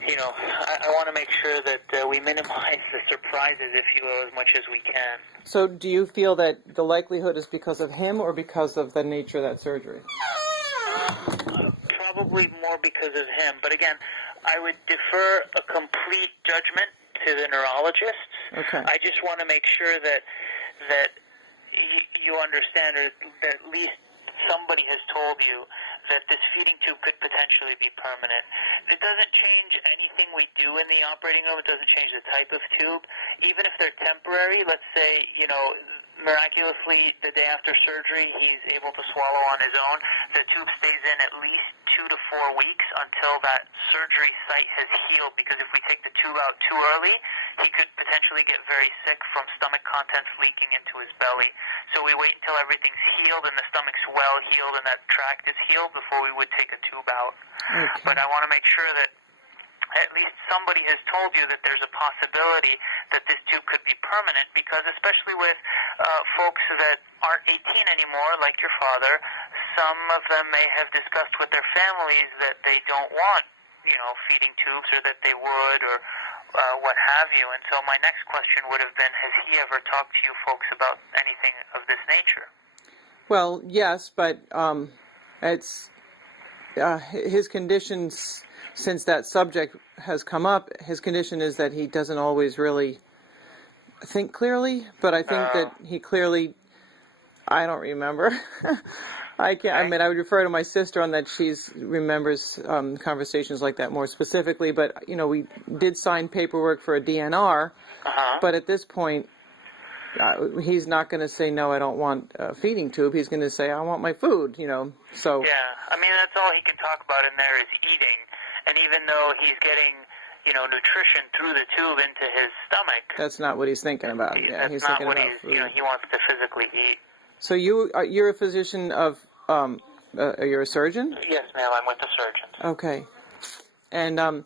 I want to make sure that we minimize the surprises, if you will, as much as we can. So do you feel that the likelihood is because of him or because of the nature of that surgery? Probably more because of him. But again, I would defer a complete judgment to the neurologists. Okay. I just want to make sure that you understand, or that at least somebody has told you that this feeding tube could potentially be permanent. It doesn't change anything we do in the operating room. It doesn't change the type of tube. Even if they're temporary, let's say, miraculously the day after surgery he's able to swallow on his own, the tube stays in at least 2 to 4 weeks until that surgery site has healed, because if we take the tube out too early, he could potentially get very sick from stomach contents leaking into his belly. So we wait until everything's healed and the stomach's well healed and that tract is healed before we would take a tube out. Okay. But I want to make sure that at least somebody has told you that there's a possibility that this tube could be permanent, because especially with folks that aren't 18 anymore, like your father, some of them may have discussed with their families that they don't want, feeding tubes, or that they would, or what have you. And so my next question would have been, has he ever talked to you folks about anything of this nature? Well, yes, but it's his conditions. Since that subject has come up, his condition is that he doesn't always really think clearly, but I think that he clearly, I don't remember. I can't. I mean, I would refer to my sister on that. She remembers conversations like that more specifically. But we did sign paperwork for a DNR. But at this point, he's not going to say no. I don't want a feeding tube. He's going to say I want my food. So. Yeah, I mean that's all he can talk about in there is eating. And even though he's getting, nutrition through the tube into his stomach, that's not what he's thinking about. Yeah, he's not thinking what about food. he wants to physically eat. So you're a physician of, you're a surgeon? Yes, ma'am. I'm with the surgeons. Okay. And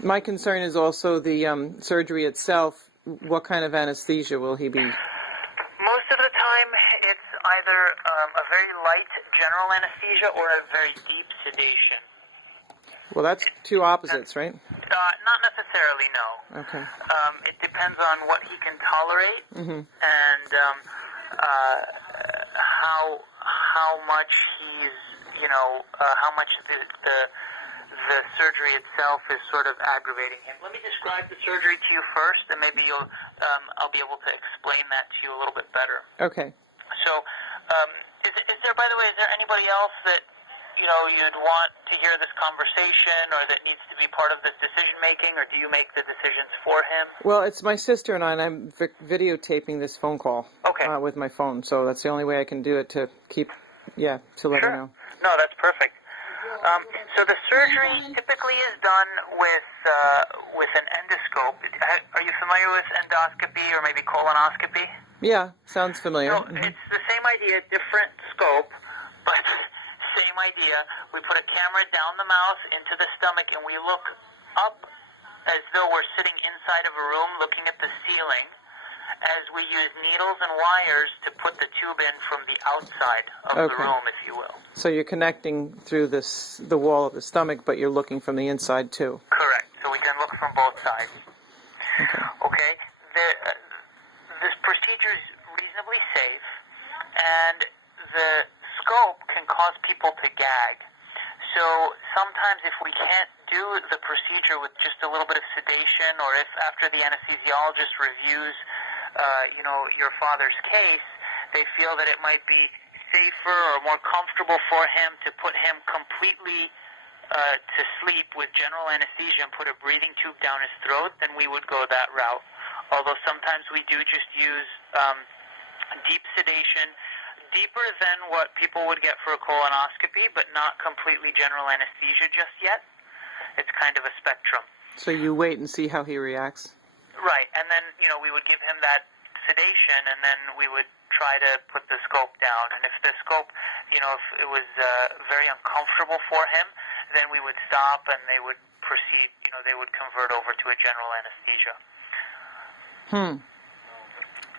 my concern is also the surgery itself. What kind of anesthesia will he be? Most of the time, it's either a very light general anesthesia or a very deep sedation. Well, that's two opposites, right? Not necessarily, no. Okay. It depends on what he can tolerate and how much he's, how much the surgery itself is sort of aggravating him. Let me describe the surgery to you first, and maybe I'll be able to explain that to you a little bit better. Okay. So, is there, by the way, is there anybody else that you'd want to hear this conversation, or that needs to be part of this decision-making, or do you make the decisions for him? Well, it's my sister and I, and I'm videotaping this phone call with my phone, so that's the only way I can do it to let her know. No, that's perfect. So the surgery typically is done with an endoscope. Are you familiar with endoscopy or maybe colonoscopy? Yeah, sounds familiar. So it's the same idea, different scope, but same idea. We put a camera down the mouth into the stomach, and we look up as though we're sitting inside of a room looking at the ceiling, as we use needles and wires to put the tube in from the outside of the room, if you will. So you're connecting through the wall of the stomach, but you're looking from the inside too. Correct. So we can look from both sides. Okay. This procedure is reasonably safe, and the scope can cause people to gag. So sometimes if we can't do the procedure with just a little bit of sedation, or if after the anesthesiologist reviews, your father's case, they feel that it might be safer or more comfortable for him to put him completely to sleep with general anesthesia and put a breathing tube down his throat, then we would go that route. Although sometimes we do just use deep sedation, deeper than what people would get for a colonoscopy, but not completely general anesthesia just yet. It's kind of a spectrum. So you wait and see how he reacts? Right, and then, we would give him that sedation, and then we would try to put the scope down. And if the scope, if it was very uncomfortable for him, then we would stop, and they would proceed, they would convert over to a general anesthesia.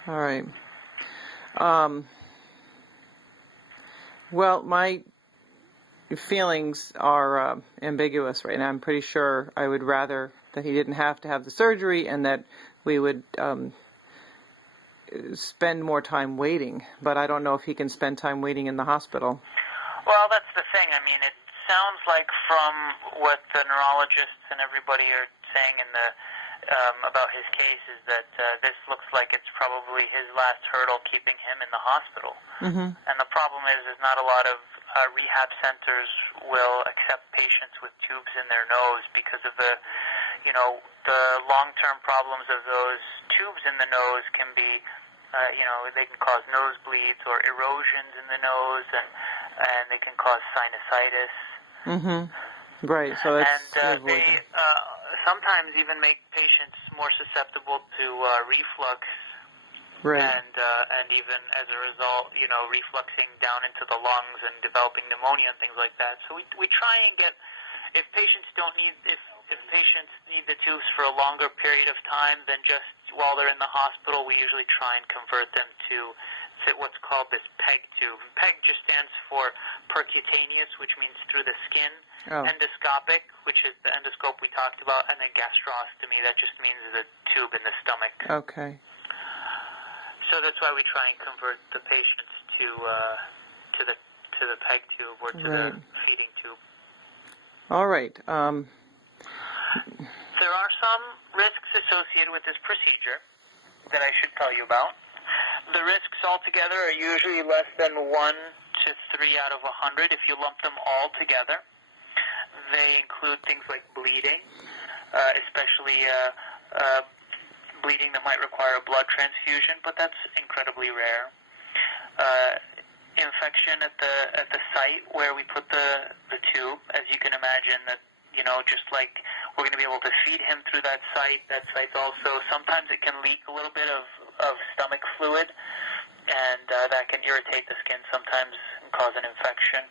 All right. Well, feelings are ambiguous right now. I'm pretty sure I would rather that he didn't have to have the surgery and that we would spend more time waiting. But I don't know if he can spend time waiting in the hospital. Well, that's the thing. I mean, it sounds like from what the neurologists and everybody are saying in the about his case is that this looks like it's probably his last hurdle keeping him in the hospital. Mm-hmm. And the problem is not a lot of rehab centers will accept patients with tubes in their nose because of the long-term problems of those tubes in the nose can be, they can cause nosebleeds or erosions in the nose, and they can cause sinusitis. Mm-hmm. Right, so that's... And they sometimes even make patients more susceptible to reflux. Right. And even as a result, refluxing down into the lungs and developing pneumonia and things like that. So we try and get, if patients need the tubes for a longer period of time than just while they're in the hospital, we usually try and convert them to what's called this PEG tube. PEG just stands for percutaneous, which means through the skin. Oh. Endoscopic, which is the endoscope we talked about, and then gastrostomy, that just means the tube in the stomach. Okay. So that's why we try and convert the patients to the PEG tube or to the feeding tube. All right. There are some risks associated with this procedure that I should tell you about. The risks altogether are usually less than 1 to 3 out of 100 if you lump them all together. They include things like bleeding, especially bleeding that might require a blood transfusion, but that's incredibly rare. Infection at the site where we put the tube, as you can imagine, that just like we're going to be able to feed him through that site's also, sometimes it can leak a little bit of stomach fluid, and that can irritate the skin sometimes and cause an infection.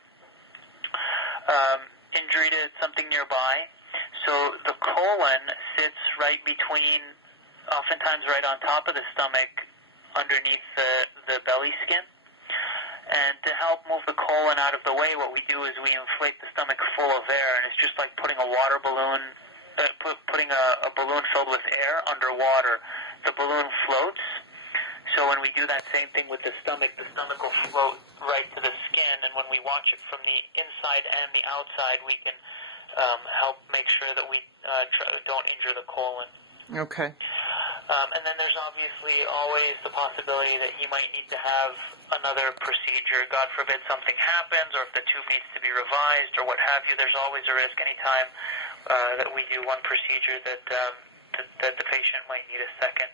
Injury to something nearby. So the colon sits right between, oftentimes right on top of the stomach, underneath the belly skin. And to help move the colon out of the way, what we do is we inflate the stomach full of air, and it's just like putting a water balloon, putting a balloon filled with air underwater. The balloon floats. So when we do that same thing with the stomach will float right to the skin, and when we watch it from the inside and the outside, we can help make sure that we don't injure the colon. Okay. And then there's obviously always the possibility that he might need to have another procedure. God forbid something happens, or if the tube needs to be revised, or what have you. There's always a risk anytime that we do one procedure that the patient might need a second.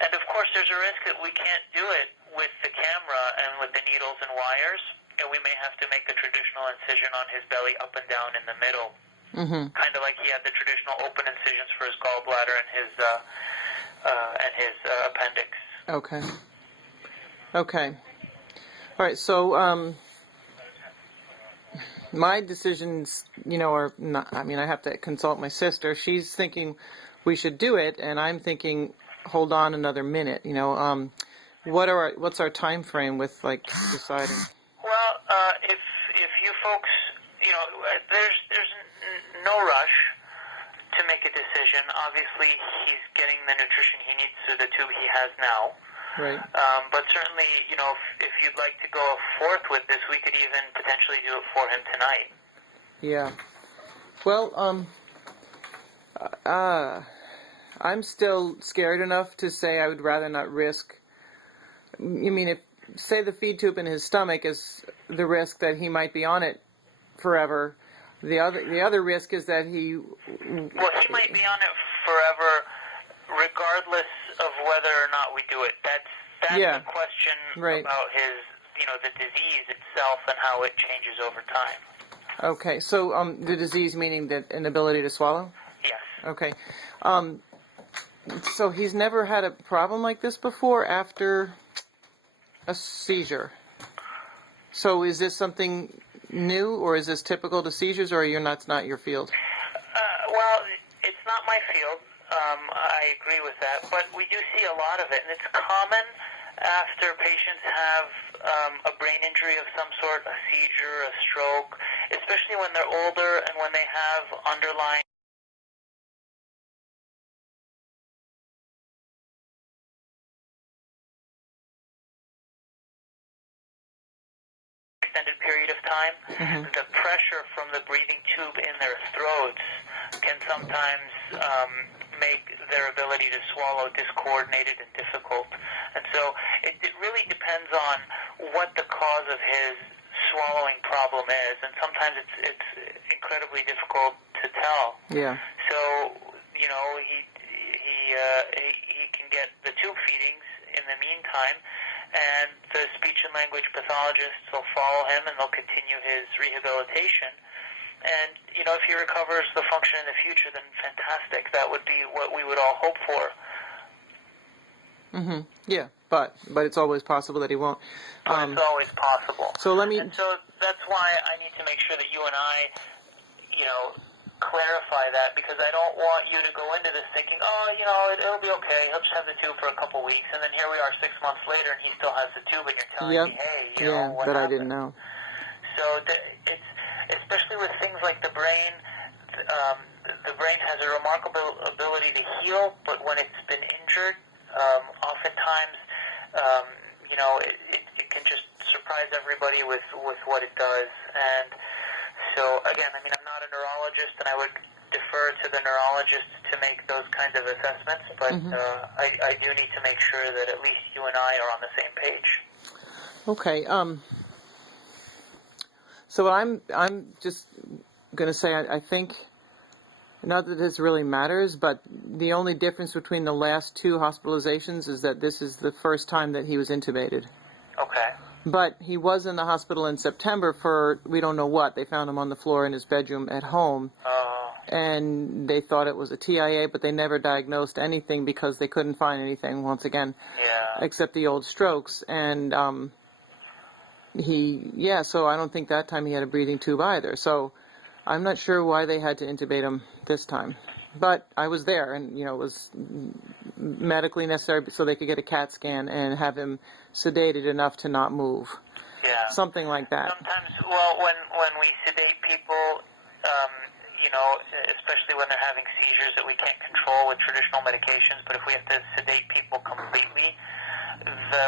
And of course, there's a risk that we can't do it with the camera and with the needles and wires, and we may have to make a traditional incision on his belly up and down in the middle. Mm-hmm. Kind of like he had the traditional open incisions for his gallbladder and his appendix. Okay. Okay. All right. So, my decisions, are not. I mean, I have to consult my sister. She's thinking we should do it, and I'm thinking, hold on another minute. What's our time frame with deciding? Well, if you folks, there's no rush to make a decision. Obviously, he's getting the nutrition he needs through the tube he has now. Right. But certainly, if you'd like to go forth with this, we could even potentially do it for him tonight. Yeah. Well, I'm still scared enough to say I would rather not risk. If say the feed tube in his stomach is the risk that he might be on it forever. The other risk is that he... Well, he might be on it forever, regardless of whether or not we do it. That's the question about his, the disease itself and how it changes over time. Okay, so the disease meaning the inability to swallow? Yes. Okay. So he's never had a problem like this before after a seizure. So is this something new, or is this typical to seizures, or it's not your field? Well, it's not my field. I agree with that, but we do see a lot of it, and it's common after patients have a brain injury of some sort, a seizure, a stroke, especially when they're older and when they have underlying extended period of time, the pressure from the breathing tube in their throats can sometimes make their ability to swallow discoordinated and difficult. And so it really depends on what the cause of his swallowing problem is, and sometimes it's incredibly difficult to tell. Yeah. So, you know, he can get the tube feedings in the meantime, and the speech and language pathologists will follow him and they'll continue his rehabilitation. And, you know, if he recovers the function in the future, then fantastic. That would be what we would all hope for. Yeah, but it's always possible that he won't. But it's always possible. So let me... And so that's why I need to make sure that you and I, you know, clarify that, because I don't want you to go into this thinking, oh, you know, it'll be okay. He'll just have the tube for a couple weeks, and then here we are 6 months later, and he still has the tube, and you're telling me, hey, you know, what that happened? I didn't know. So it's especially with things like the brain. The brain has a remarkable ability to heal, but when it's been injured, oftentimes, you know, it can just surprise everybody with what it does. And so, again, I mean, I'm not a neurologist, and I would defer to the neurologist to make those kinds of assessments, but I do need to make sure that at least you and I are on the same page. Okay. So I'm just going to say I think, not that this really matters, but the only difference between the last two hospitalizations is that this is the first time that he was intubated. Okay. But he was in the hospital in September for we don't know what. They found him on the floor in his bedroom at home. And they thought it was a TIA, but they never diagnosed anything because they couldn't find anything, once again, except the old strokes. And so I don't think that time he had a breathing tube either. So I'm not sure why they had to intubate him this time. But I was there, and, you know, it was medically necessary so they could get a CAT scan and have him sedated enough to not move. Yeah. Something like that. Sometimes, well, when we sedate people, you know, especially when they're having seizures that we can't control with traditional medications, but if we have to sedate people completely,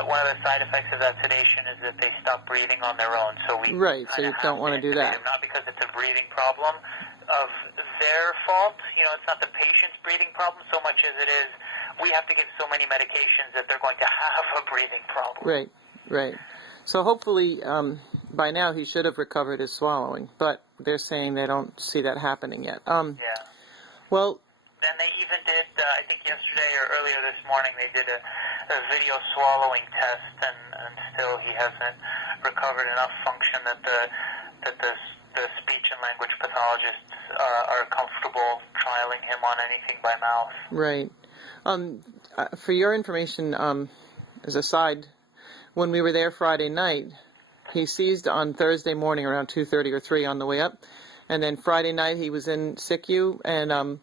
one of the side effects of that sedation is that they stop breathing on their own. So we so you don't want to do that. Not because it's a breathing problem of their fault. You know, it's not the patient's breathing problem so much as it is we have to give so many medications that they're going to have a breathing problem. Right. So hopefully by now he should have recovered his swallowing, but they're saying they don't see that happening yet. Well, and they even did, I think yesterday or earlier this morning, they did a video swallowing test, and still he hasn't recovered enough function that the speech and language pathologists are comfortable trialing him on anything by mouth. Right. For your information, as a side, when we were there Friday night, he seized on Thursday morning around 2:30 or 3 on the way up, and then Friday night he was in SICU, and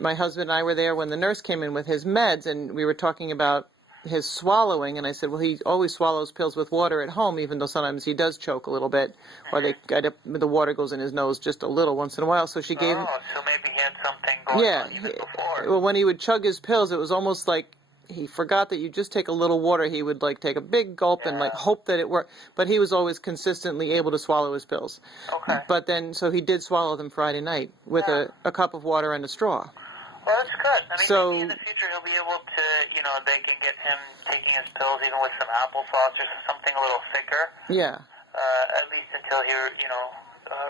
my husband and I were there when the nurse came in with his meds, and we were talking about his swallowing, and I said, well, he always swallows pills with water at home, even though sometimes he does choke a little bit, or the water goes in his nose just a little once in a while. So she gave him... so maybe he had something going on even before. Well, when he would chug his pills, it was almost like he forgot that you just take a little water. He would take a big gulp and hope that it worked. But he was always consistently able to swallow his pills. Okay. But then, so he did swallow them Friday night with a cup of water and a straw. Well, that's good. I mean, so, maybe in the future he'll be able to, you know, they can get him taking his pills even with some applesauce or something a little thicker. Yeah. At least until he, you know,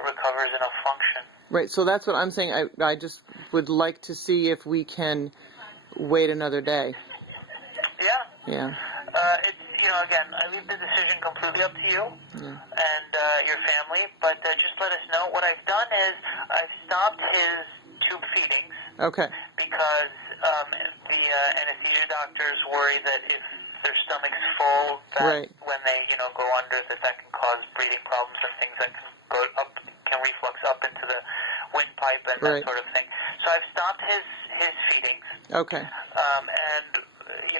recovers enough function. Right, so that's what I'm saying. I just would like to see if we can wait another day. Yeah. It's, you know, again, I leave the decision completely up to you and your family, but just let us know. What I've done is I've stopped his tube feedings. Okay. Because the anesthesia doctors worry that if their stomach's full, that when they, you know, go under, that can cause breathing problems and things that can go up, can reflux up into the windpipe and that sort of thing. So I've stopped his feedings. Okay. And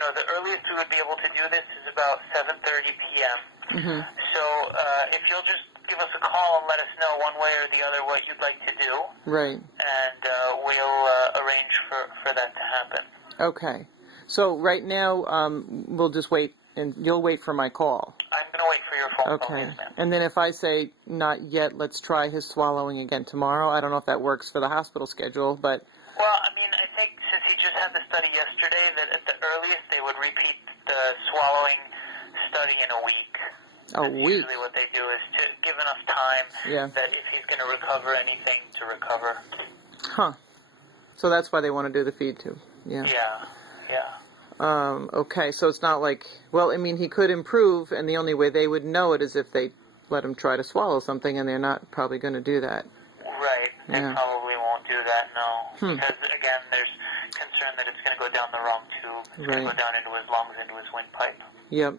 the earliest we would be able to do this is about 7:30 p.m. Mm-hmm. So if you'll just give us a call and let us know one way or the other what you'd like to do, Right. and we'll arrange for that to happen. Okay. So right now, we'll just wait, and you'll wait for my call. I'm going to wait for your phone call. Okay. Yes, ma'am. And then if I say not yet, let's try his swallowing again tomorrow. I don't know if that works for the hospital schedule, but Well, I mean, I think since he just had the study yesterday, that at the earliest they would repeat the swallowing study in a week. a week. Usually what they do is to give enough time Yeah. that if he's going to recover anything, to recover. Huh. So that's why they want to do the feed tube. Yeah. Yeah. Okay, so it's not like, well, I mean, he could improve, and the only way they would know it is if they let him try to swallow something, and they're not probably going to do that. Right. They Yeah. probably won't do that, no. Hmm. Because, again, there's concern that it's going to go down the wrong tube. It's going to Right. go down into his lungs, into his windpipe. Yep.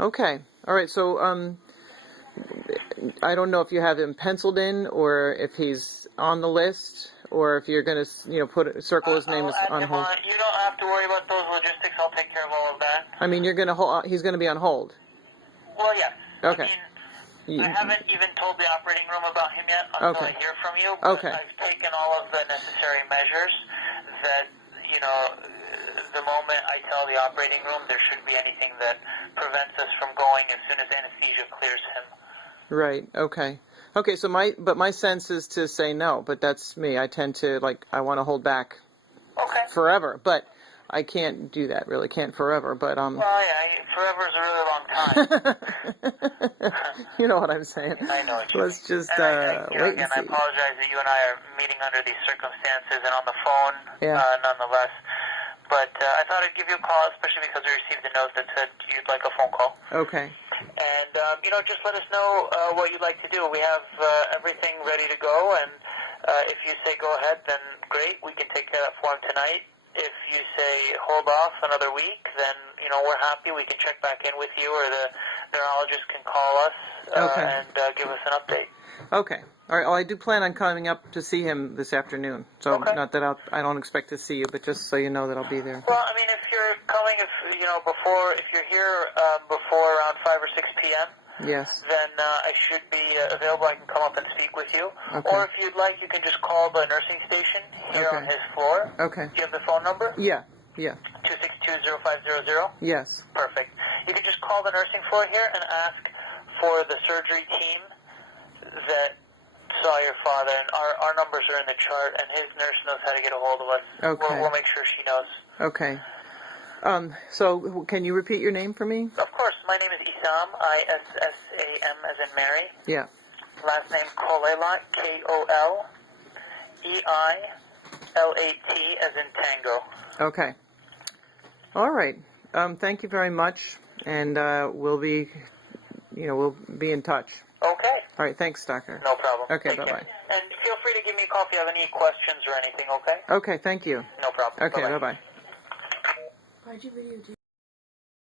Okay. All right, so I don't know if you have him penciled in, or if he's on the list, or if you're going to, circle his name I'll as add on him hold. on. You don't have to worry about those logistics. I'll take care of all of that. I mean, you're going to he's going to be on hold. Well, yes. Okay. I mean, You- I haven't even told the operating room about him yet until Okay. I hear from you. But Okay. I've taken all of the necessary measures that, the moment I tell the operating room, there shouldn't be anything that prevents us from going as soon as anesthesia clears him. Right. Okay. Okay. So my sense is to say no, but that's me. I tend to I want to hold back Okay. forever, but I can't do that. Really, can't forever. But Well, yeah, forever is a really long time. you know what I'm saying. I know what you Let's mean. just And wait again, and I see. apologize that you and I are meeting under these circumstances and on the phone, Yeah. nonetheless. But I thought I'd give you a call, especially because we received a note that said you'd like a phone call. Okay. And, just let us know what you'd like to do. We have everything ready to go, and if you say go ahead, then great. We can take care of that form tonight. If you say hold off another week, then, we're happy. We can check back in with you, or the neurologist can call us Okay. and give us an update. Okay. All right. Well, I do plan on coming up to see him this afternoon. So Okay. not that I don't expect to see you, but just so you know that I'll be there. Well, I mean, if you're coming, if you're here before around 5 or 6 p.m., Yes. then I should be available. I can come up and speak with you. Okay. Or if you'd like, you can just call the nursing station here Okay. on his floor. Okay. Do you have the phone number? Yeah. Yeah. 262-0500? Yes. Perfect. You can just call the nursing floor here and ask for the surgery team that saw your father. And our numbers are in the chart, and his nurse knows how to get a hold of us. Okay. We'll make sure she knows. Okay. So can you repeat your name for me? Of course. My name is Issam, Issam as in Mary. Yeah. Last name Kolelat, Koleilat as in Tango. Okay. All right. Thank you very much, and we'll be in touch. Okay. All right. Thanks, Doctor. No problem. Okay, Take care. bye-bye. And feel free to give me a call if you have any questions or anything, okay? Okay. Thank you. No problem. Okay. Bye-bye. Bye-bye. Why'd you videotape?